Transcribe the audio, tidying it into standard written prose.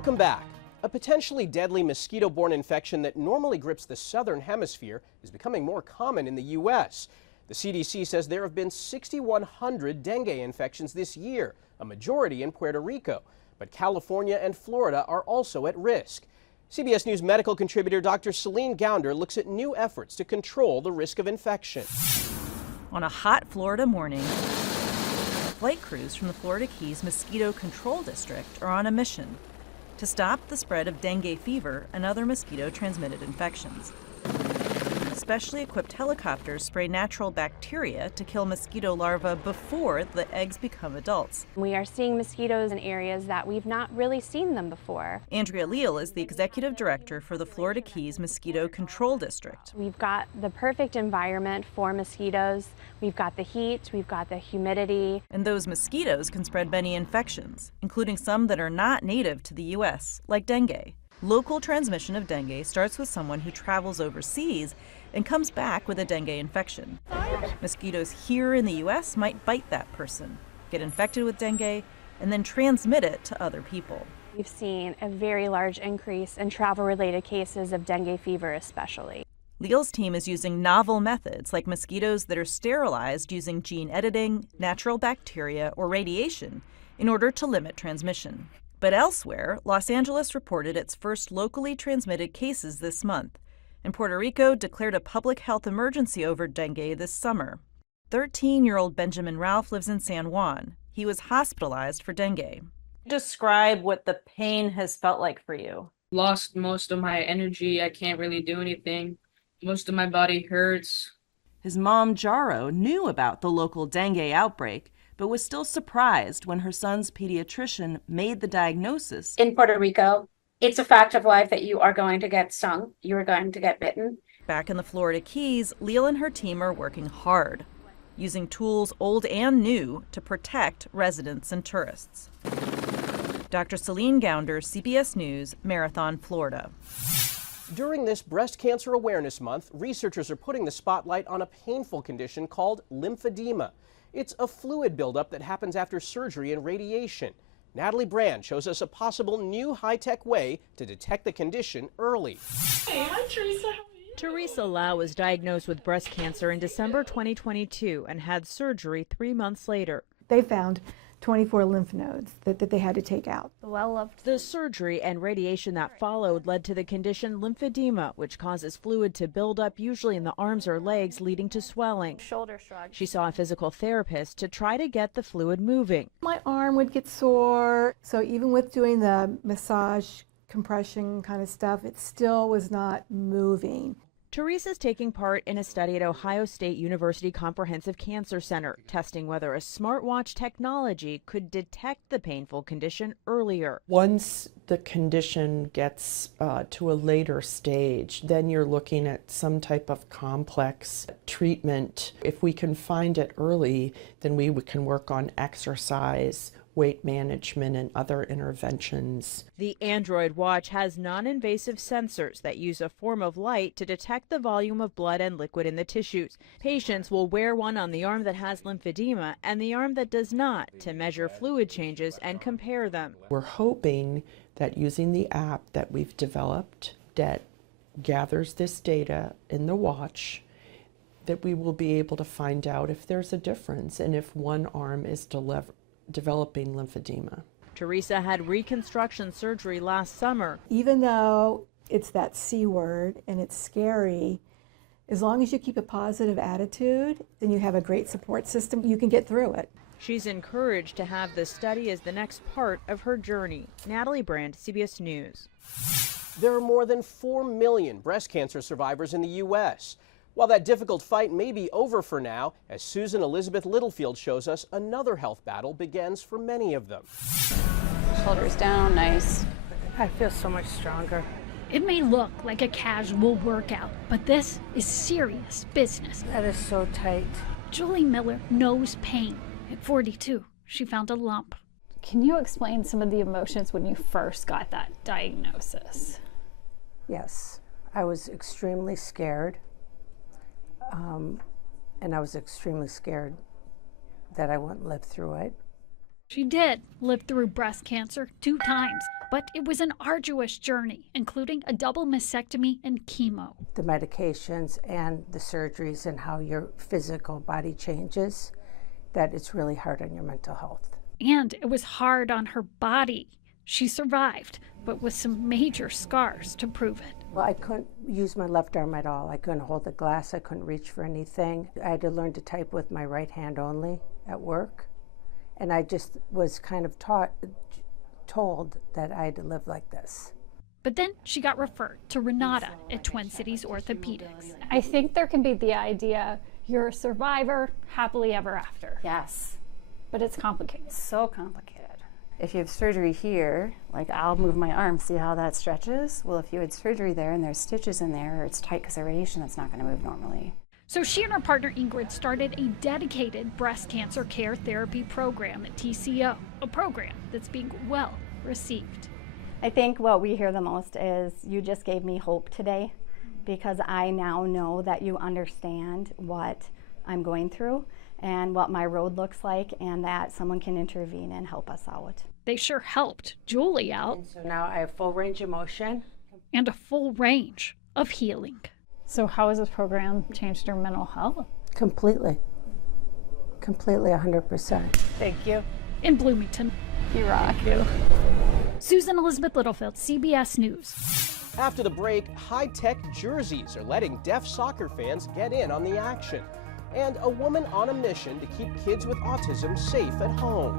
Welcome back. A potentially deadly mosquito-borne infection that normally grips the southern hemisphere is becoming more common in the U.S. The CDC says there have been 6,100 dengue infections this year, a majority in Puerto Rico. But California and Florida are also at risk. CBS News medical contributor Dr. Celine Gounder looks at new efforts to control the risk of infection. On a hot Florida morning, flight crews from the Florida Keys Mosquito Control District are on a mission to stop the spread of dengue fever and other mosquito-transmitted infections. Specially equipped helicopters spray natural bacteria to kill mosquito larvae before the eggs become adults. We are seeing mosquitoes in areas that we've not really seen them before. Andrea Leal is the executive director for the Florida Keys Mosquito Control District. We've got the perfect environment for mosquitoes. We've got the heat, we've got the humidity. And those mosquitoes can spread many infections, including some that are not native to the U.S., like dengue. Local transmission of dengue starts with someone who travels overseas and comes back with a dengue infection. Mosquitoes here in the U.S. might bite that person, get infected with dengue, and then transmit it to other people. We've seen a very large increase in travel-related cases of dengue fever especially. Leal's team is using novel methods like mosquitoes that are sterilized using gene editing, natural bacteria, or radiation in order to limit transmission. But elsewhere, Los Angeles reported its first locally transmitted cases this month, and Puerto Rico declared a public health emergency over dengue this summer. 13-year-old Benjamin Ralph lives in San Juan. He was hospitalized for dengue. Describe what the pain has felt like for you. Lost most of my energy. I can't really do anything. Most of my body hurts. His mom, Jaro, knew about the local dengue outbreak, but was still surprised when her son's pediatrician made the diagnosis. In Puerto Rico, it's a fact of life that you are going to get stung, you are going to get bitten. Back in the Florida Keys, Leal and her team are working hard, using tools old and new to protect residents and tourists. Dr. Celine Gounder, CBS News, Marathon, Florida. During this Breast Cancer Awareness Month, researchers are putting the spotlight on a painful condition called lymphedema. It's a fluid buildup that happens after surgery and radiation. Natalie Brand shows us a possible new high-tech way to detect the condition early. Hey, hi, Teresa. How are you? Teresa Lau was diagnosed with breast cancer in December 2022 and had surgery 3 months later. They found 24 lymph nodes that they had to take out. The surgery and radiation that followed led to the condition lymphedema, which causes fluid to build up, usually in the arms or legs, leading to swelling. Shoulder shrug. She saw a physical therapist to try to get the fluid moving. My arm would get sore, so even with doing the massage, compression kind of stuff, it still was not moving. Teresa's taking part in a study at Ohio State University Comprehensive Cancer Center, testing whether a smartwatch technology could detect the painful condition earlier. Once the condition gets to a later stage, then you're looking at some type of complex treatment. If we can find it early, then we can work on exercise, weight management, and other interventions. The Android watch has non-invasive sensors that use a form of light to detect the volume of blood and liquid in the tissues. Patients will wear one on the arm that has lymphedema and the arm that does not to measure fluid changes and compare them. We're hoping that using the app that we've developed that gathers this data in the watch, that we will be able to find out if there's a difference and if one arm is developing lymphedema. Teresa had reconstruction surgery last summer. Even though it's that C word and it's scary, as long as you keep a positive attitude, then you have a great support system, you can get through it. She's encouraged to have this study as the next part of her journey. Natalie Brand, CBS News. There are more than 4 million breast cancer survivors in the U.S. While that difficult fight may be over for now, as Susan Elizabeth Littlefield shows us, another health battle begins for many of them. Shoulders down, nice. I feel so much stronger. It may look like a casual workout, but this is serious business. That is so tight. Julie Miller knows pain. At 42, she found a lump. Can you explain some of the emotions when you first got that diagnosis? Yes, I was extremely scared. And I was extremely scared that I wouldn't live through it. She did live through breast cancer 2 times, but it was an arduous journey, including a double mastectomy and chemo. The medications and the surgeries and how your physical body changes, that it's really hard on your mental health. And it was hard on her body. She survived, but with some major scars to prove it. Well, I couldn't use my left arm at all. I couldn't hold the glass. I couldn't reach for anything. I had to learn to type with my right hand only at work. And I just was kind of told that I had to live like this. But then she got referred to Renata at Twin Cities Orthopedics. I think there can be the idea you're a survivor, happily ever after. Yes. But it's complicated. So complicated. If you have surgery here, like I'll move my arm, see how that stretches? Well, if you had surgery there and there's stitches in there, or it's tight because of radiation, that's not going to move normally. So she and her partner Ingrid started a dedicated breast cancer care therapy program at TCO, a program that's being well received. I think what we hear the most is, you just gave me hope today, because I now know that you understand what I'm going through and what my road looks like, and that someone can intervene and help us out. They sure helped Julie out. And so now I have full range of motion. And a full range of healing. So how has this program changed your mental health? Completely. Completely, 100%. Thank you. In Bloomington. You rock. Thank you. Susan Elizabeth Littlefield, CBS News. After the break, high-tech jerseys are letting deaf soccer fans get in on the action. And a woman on a mission to keep kids with autism safe at home.